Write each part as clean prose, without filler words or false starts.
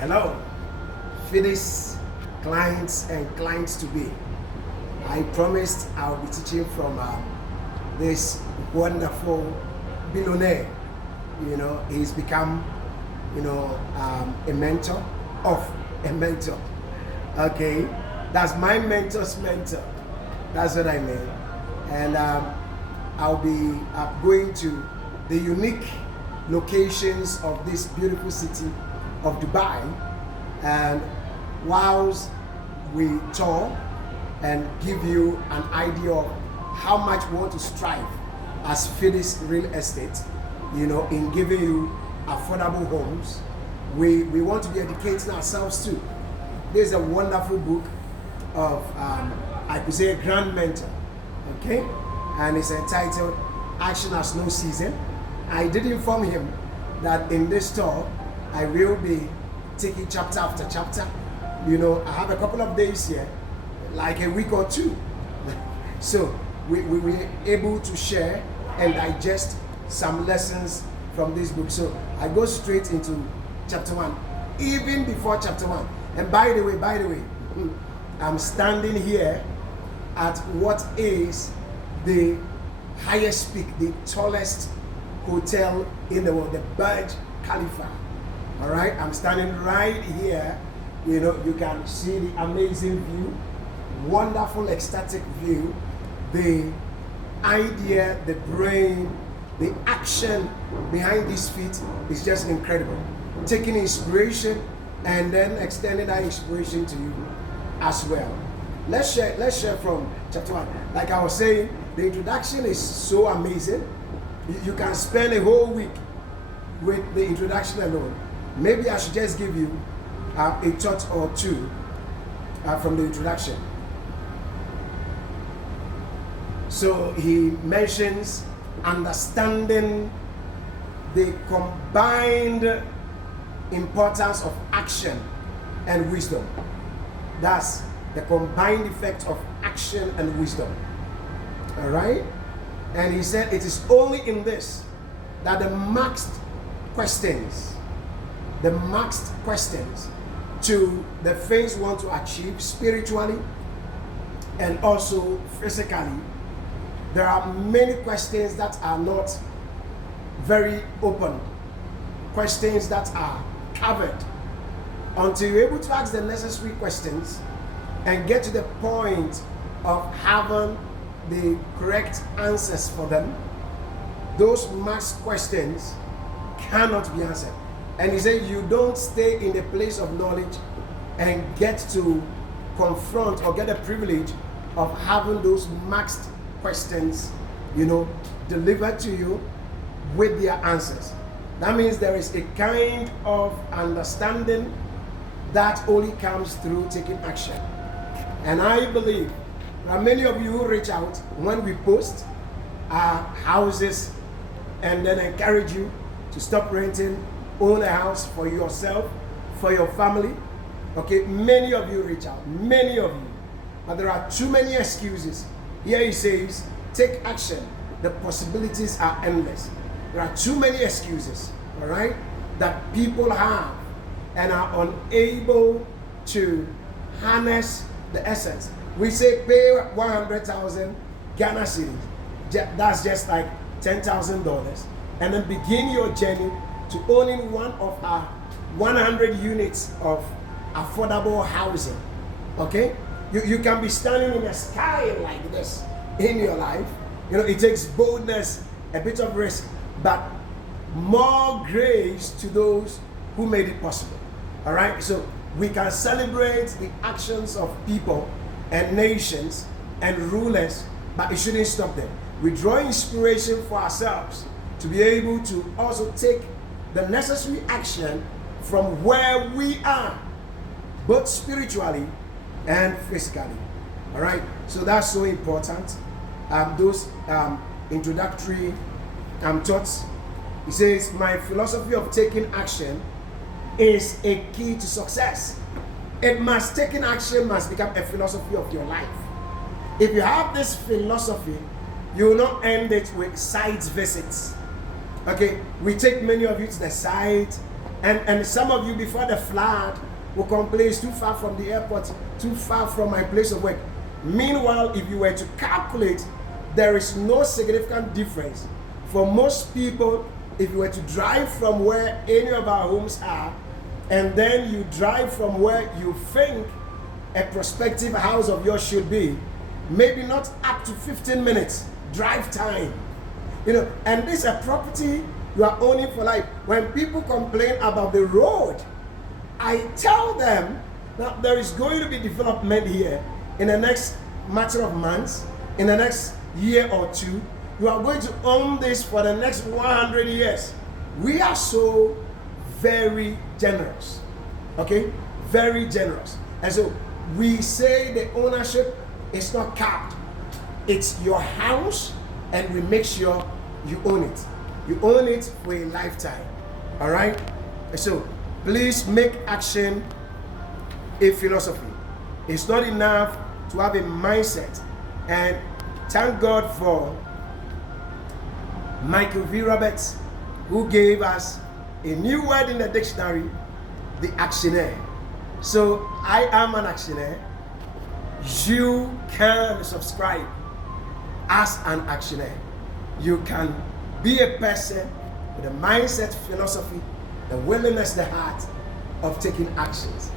Hello, Fides clients and clients to be. I promised I'll be teaching from this wonderful billionaire. He's become, a mentor of a mentor. Okay, that's my mentor's mentor. That's what I mean. And I'll be going to the unique locations of this beautiful city of Dubai, and whilst we tour and give you an idea of how much we want to strive as Fides Real Estate, in giving you affordable homes, we want to be educating ourselves too. This is a wonderful book of, I could say, a grand mentor, okay? And it's entitled Action Has No Season. I did inform him that in this tour, I will be taking chapter after chapter. I have a couple of days here, like a week or two. So we were able to share and digest some lessons from this book. So I go straight into chapter 1, even before chapter 1. And by the way, I'm standing here at what is the highest peak, the tallest hotel in the world, the BURJ KHALIFA. All right, I'm standing right here. You can see the amazing view, wonderful ecstatic view, the idea, the brain, the action behind this feat is just incredible. Taking inspiration and then extending that inspiration to you as well. Let's share from chapter 1. Like I was saying, the introduction is so amazing. You can spend a whole week with the introduction alone. Maybe I should just give you a thought or two from the introduction. So he mentions understanding the combined importance of action and wisdom. That's the combined effect of action and wisdom. All right? And he said it is only in this that the maxed questions to the things we want to achieve spiritually and also physically. There are many questions that are not very open, questions that are covered. Until you're able to ask the necessary questions and get to the point of having the correct answers for them, those masked questions cannot be answered. And he said you don't stay in a place of knowledge and get to confront or get the privilege of having those masked questions, delivered to you with their answers. That means there is a kind of understanding that only comes through taking action. And I believe there are many of you who reach out when we post our houses and then encourage you to stop renting, own a house for yourself, for your family. Okay, many of you reach out, many of you. But there are too many excuses. Here he says, take action. The possibilities are endless. There are too many excuses, all right, that people have and are unable to harness the essence. We say pay 100,000 Ghana cedis. That's just like $10,000. And then begin your journey to owning one of our 100 units of affordable housing. Okay? You can be standing in the sky like this in your life. It takes boldness, a bit of risk, but more grace to those who made it possible. All right? So we can celebrate the actions of people and nations and rulers, but it shouldn't stop them. We draw inspiration for ourselves to be able to also take the necessary action from where we are, both spiritually and physically. All right, so that's so important. Those introductory thoughts. He says, my philosophy of taking action is a key to success. Taking action must become a philosophy of your life. If you have this philosophy, you will not end it with site visits. Okay, we take many of you to the site, And some of you before the flood will complain it's too far from the airport, too far from my place of work. Meanwhile, if you were to calculate, there is no significant difference. For most people, if you were to drive from where any of our homes are, and then you drive from where you think a prospective house of yours should be, maybe not up to 15 minutes drive time. You know, and this is a property you are owning for life. When people complain about the road, I tell them that there is going to be development here in the next matter of months, in the next year or two. You are going to own this for the next 100 years. We are so very generous, okay? Very generous. And so we say the ownership is not capped. It's your house, and we make sure you own it. You own it for a lifetime, all right? And so please make action a philosophy. It's not enough to have a mindset. And thank God for Micheal V. Roberts, who gave us a new word in the dictionary, the actionaire. So I am an actionaire. You can subscribe as an actionaire. You can be a person with a mindset, philosophy, the willingness, the heart of taking actions.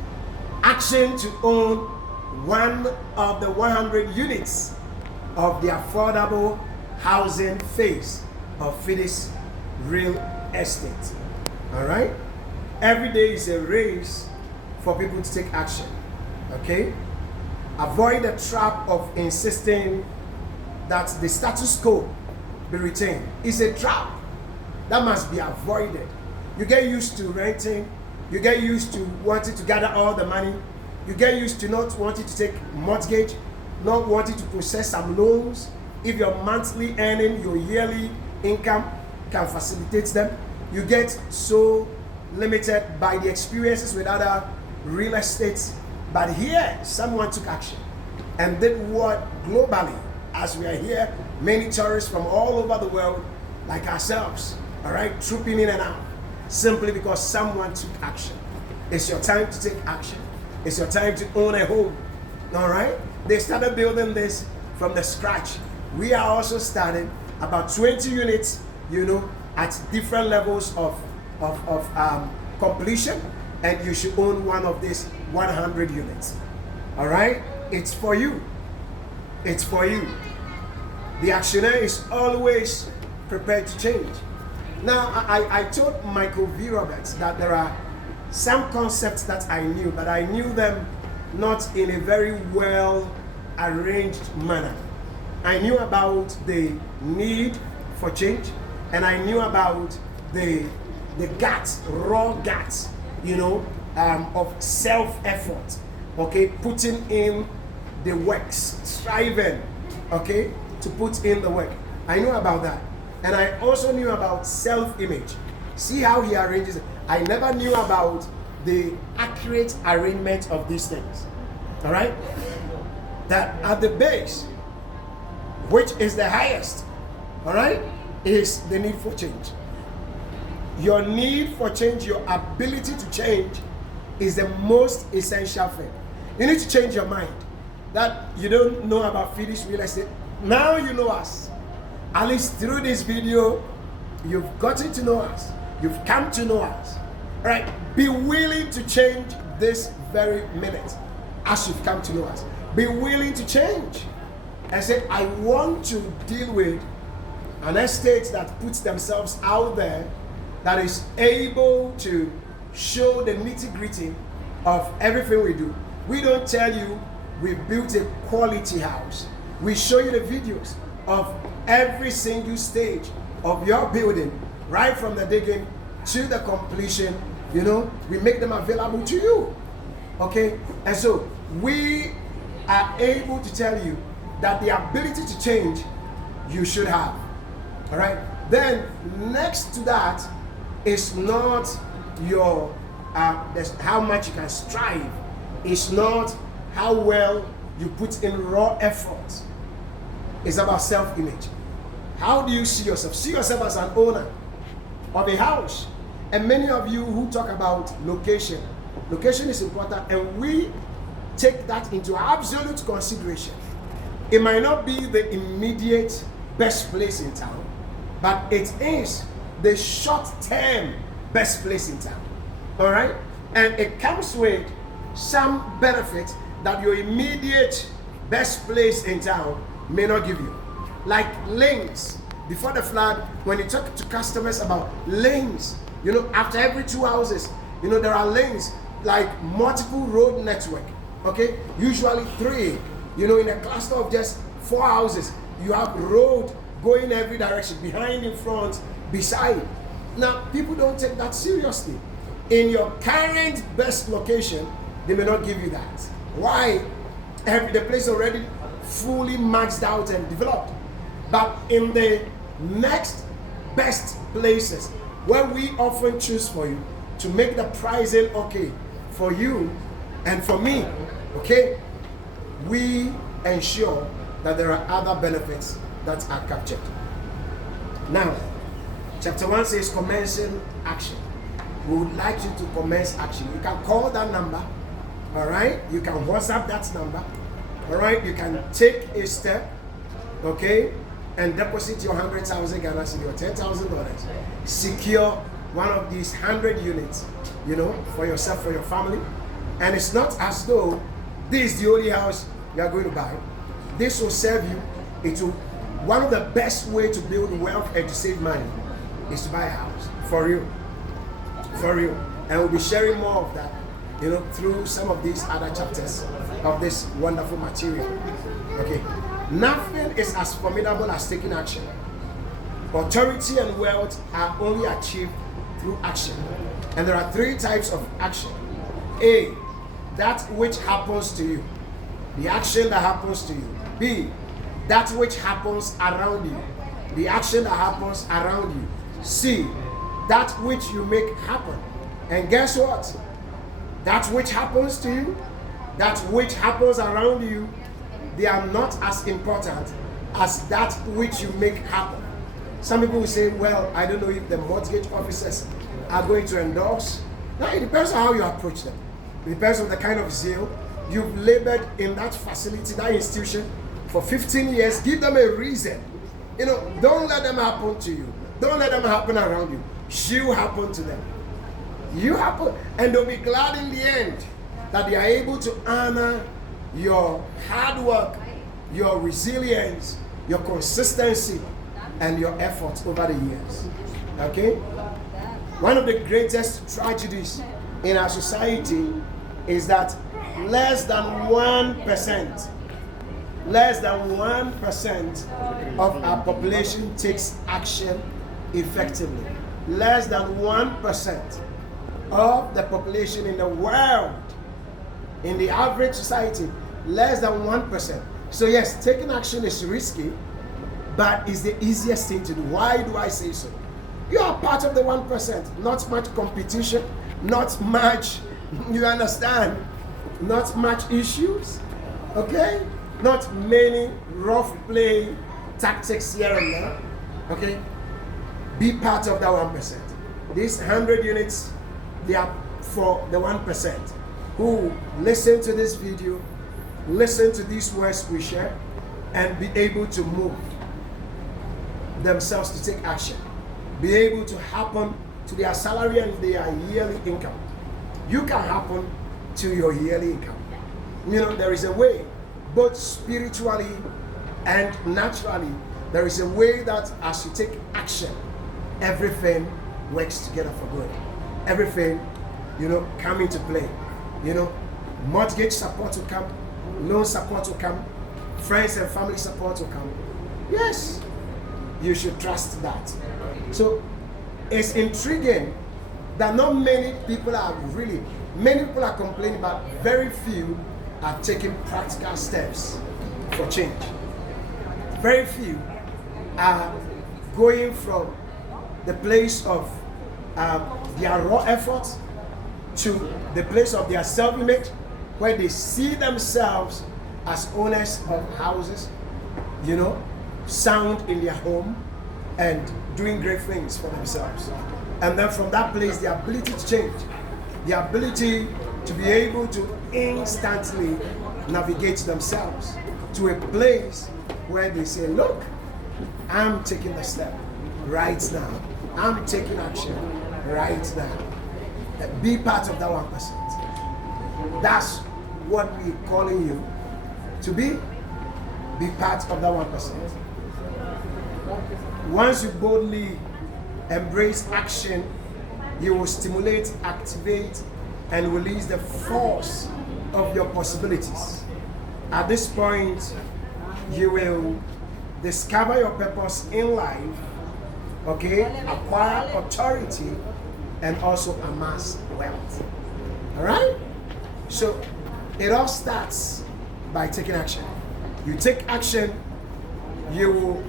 Action to own one of the 100 units of the affordable housing phase of Fides real estate. All right? Every day is a race for people to take action. Okay? Avoid the trap of insisting that the status quo be retained. It's a trap that must be avoided. You get used to renting, you get used to wanting to gather all the money, you get used to not wanting to take mortgage, not wanting to process some loans. If your monthly earning, your yearly income can facilitate them, you get so limited by the experiences with other real estates. But here, someone took action and did what globally, as we are here, many tourists from all over the world, like ourselves, all right, trooping in and out, simply because someone took action. It's your time to take action. It's your time to own a home, all right? They started building this from the scratch. We are also starting about 20 units, you know, at different levels of completion, and you should own one of these 100 units, all right? It's for you. It's for you. The actionaire is always prepared to change. Now, I told Micheal V. Roberts that there are some concepts that I knew, but I knew them not in a very well arranged manner. I knew about the need for change, and I knew about the guts, raw guts, you know, of self-effort, okay, putting in the works, striving, okay, to put in the work. I knew about that. And I also knew about self-image. See how he arranges it. I never knew about the accurate arrangement of these things. All right? That at the base, which is the highest, all right, is the need for change. Your need for change, your ability to change is the most essential thing. You need to change your mind. That you don't know about Fides real estate. Now you know us. At least through this video, you've gotten to know us. You've come to know us. All right? Be willing to change this very minute as you've come to know us. Be willing to change. And say, I want to deal with an estate that puts themselves out there, that is able to show the nitty-gritty of everything we do. We don't tell you we built a quality house. We show you the videos of every single stage of your building, right from the digging to the completion. You know, we make them available to you. Okay? And so we are able to tell you that the ability to change you should have. All right? Then next to that is not your how much you can strive. It's not how well you put in raw effort. It's about self-image. How do you see yourself? See yourself as an owner of a house. And many of you who talk about location is important, and we take that into absolute consideration. It might not be the immediate best place in town, but it is the short-term best place in town. All right? And it comes with some benefit that your immediate best place in town may not give you. Like lanes. Before the flood, when you talk to customers about lanes, you know, after every 2 houses, you know, there are lanes, like multiple road network, okay? Usually 3, you know, in a cluster of just 4 houses, you have road going every direction, behind, in front, beside. Now, people don't take that seriously. In your current best location, they may not give you that. Why? The place already fully maxed out and developed. But in the next best places, where we often choose for you to make the pricing okay for you and for me, okay, we ensure that there are other benefits that are captured. Now, chapter 1 says commencing action. We would like you to commence action. You can call that number, all right? You can WhatsApp that number, all right? You can take a step, okay, and deposit your 100,000 Ghana cedi or $10,000. Secure one of these 100 units, you know, for yourself, for your family. And it's not as though this is the only house you are going to buy. This will serve you. It will. One of the best ways to build wealth and to save money is to buy a house, for real. For real. And we'll be sharing more of that, you know, through some of these other chapters of this wonderful material. Okay. Nothing is as formidable as taking action. Authority and wealth are only achieved through action. And there are 3 types of action. A, that which happens to you. The action that happens to you. B, that which happens around you. The action that happens around you. C, that which you make happen. And guess what? That which happens to you, that which happens around you, they are not as important as that which you make happen. Some people will say, well, I don't know if the mortgage officers are going to endorse. Now, it depends on how you approach them. It depends on the kind of zeal. You've labored in that facility, that institution, for 15 years. Give them a reason. You know, don't let them happen to you. Don't let them happen around you. You happen to them. You happen. And they'll be glad in the end that they are able to honor your hard work, your resilience, your consistency, and your efforts over the years. Okay? One of the greatest tragedies in our society is that less than 1% of our population takes action effectively. Less than 1% of the population in the world, in the average society, less than 1%. So yes, taking action is risky, but it's the easiest thing to do. Why do I say so? You are part of the 1%. Not much competition, not much, you understand, not much issues, okay? Not many rough play tactics here and there, okay? Be part of that 1%. These 100 units, they are for the 1% who listen to this video, listen to these words we share, and be able to move themselves to take action. Be able to happen to their salary and their yearly income. You can happen to your yearly income. You know, there is a way, both spiritually and naturally, there is a way that as you take action, everything works together for good. Everything, you know, come into play. You know, mortgage support will come, loan support will come, friends and family support will come. Yes, you should trust that. So it's intriguing that not many people are complaining, but very few are taking practical steps for change. Very few are going from the place of their raw efforts to the place of their self-image, where they see themselves as owners of houses, you know, sound in their home and doing great things for themselves. And then from that place, the ability to change, the ability to be able to instantly navigate themselves to a place where they say, look, I'm taking the step right now. I'm taking action right now. Be part of that 1%. That's what we're calling you to be. Be part of that 1%. Once you boldly embrace action, you will stimulate, activate, and release the force of your possibilities. At this point, you will discover your purpose in life, okay, acquire authority, and also amass wealth. All right? So it all starts by taking action. You take action, you will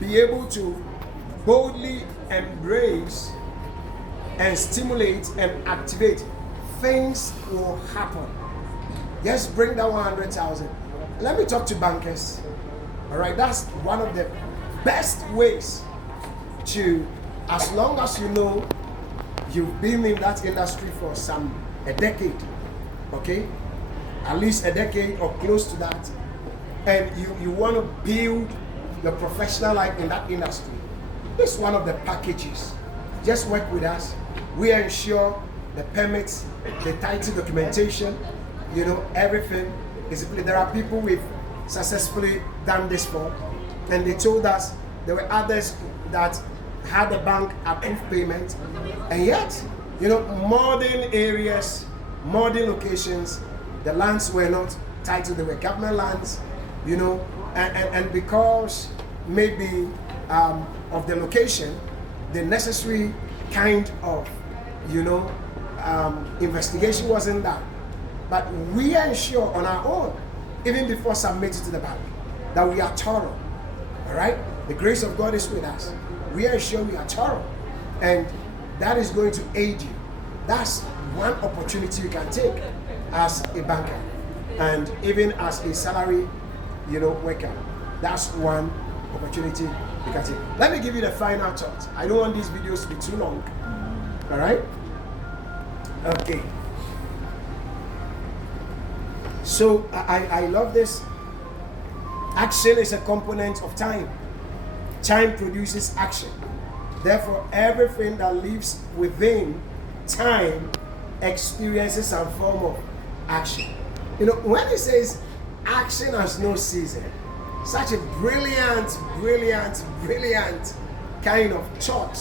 be able to boldly embrace and stimulate and activate. Things will happen. Just bring that 100,000. Let me talk to bankers. All right, that's one of the best ways to, as long as you know you've been in that industry for a decade, okay, at least a decade or close to that, and you want to build your professional life in that industry. This is one of the packages. Just work with us. We ensure the permits, the title documentation, you know, everything is. There are people we've successfully done this for, and they told us there were others that had the bank approved payment, and yet, you know, modern areas, modern locations, the lands were not titled, they were government lands, you know, and because maybe of the location, the necessary kind of, you know, investigation wasn't done. But we ensure on our own, even before submitting to the bank, that we are thorough. All right? The grace of God is with us. We ensure we are thorough, and that is going to aid you. That's one opportunity you can take as a banker, and even as a salary, you know, worker. That's one opportunity you can take. Let me give you the final thought. I don't want these videos to be too long. All right? Okay. So I love this. Action is a component of time. Time produces action. Therefore, everything that lives within time experiences some form of action. You know, when it says action has no season, such a brilliant kind of thought.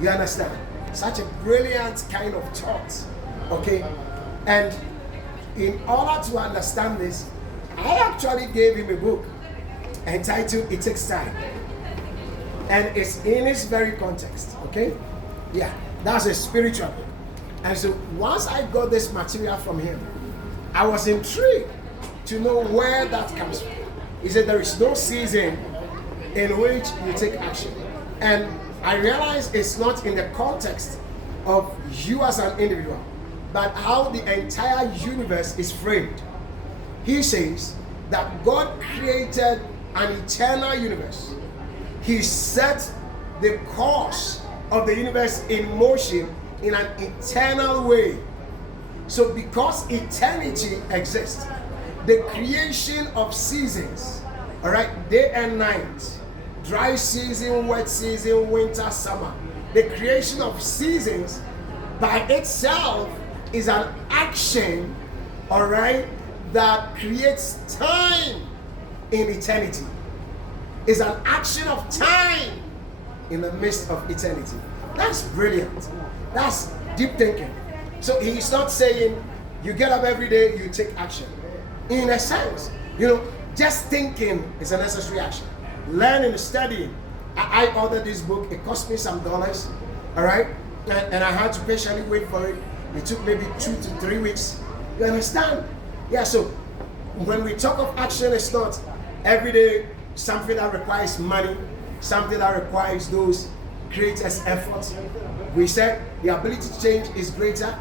You understand? Such a brilliant kind of thought. Okay? And in order to understand this, I actually gave him a book entitled It Takes Time. And it's in its very context. Okay? Yeah, that's a spiritual book. And so once I got this material from him, I was intrigued to know where that comes from. He said there is no season in which you take action. And I realized it's not in the context of you as an individual, but how the entire universe is framed. He says that God created an eternal universe. He set the course of the universe in motion in an eternal way. So because eternity exists, the creation of seasons, all right, day and night, dry season, wet season, winter, summer, the creation of seasons by itself is an action, all right, that creates time in eternity. It's an action of time in the midst of eternity. That's brilliant. That's deep thinking. So he's not saying you get up every day, you take action. In a sense, you know, just thinking is a necessary action. Learning, studying. I ordered this book. It cost me some dollars, all right? And I had to patiently wait for it. It took maybe 2 to 3 weeks. You understand? Yeah, so when we talk of action, it's not every day something that requires money, something that requires those greatest efforts. We said the ability to change is greater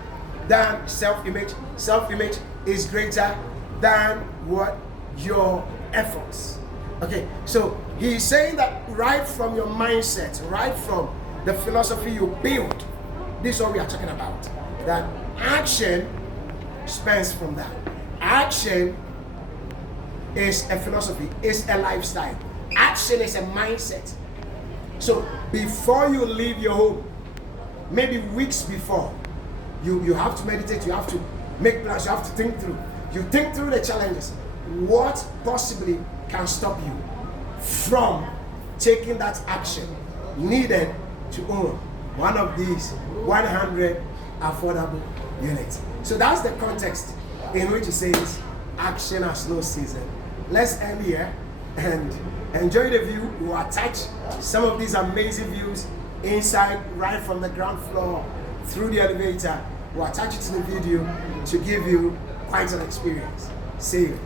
than self-image. Self-image is greater than what? Your efforts. Okay, so he's saying that right from your mindset, right from the philosophy you build, This is what we are talking about. That action spans from that. Action is a philosophy, is a lifestyle. Action is a mindset. So before you leave your home, maybe weeks before, you have to meditate, you have to make plans, you have to think through. You think through the challenges. What possibly can stop you from taking that action needed to own one of these 100 affordable units? So that's the context in which it says action has no season. Let's end here and enjoy the view. We will attach some of these amazing views inside, right from the ground floor through the elevator. We'll attach it to the video to give you quite an experience. See you.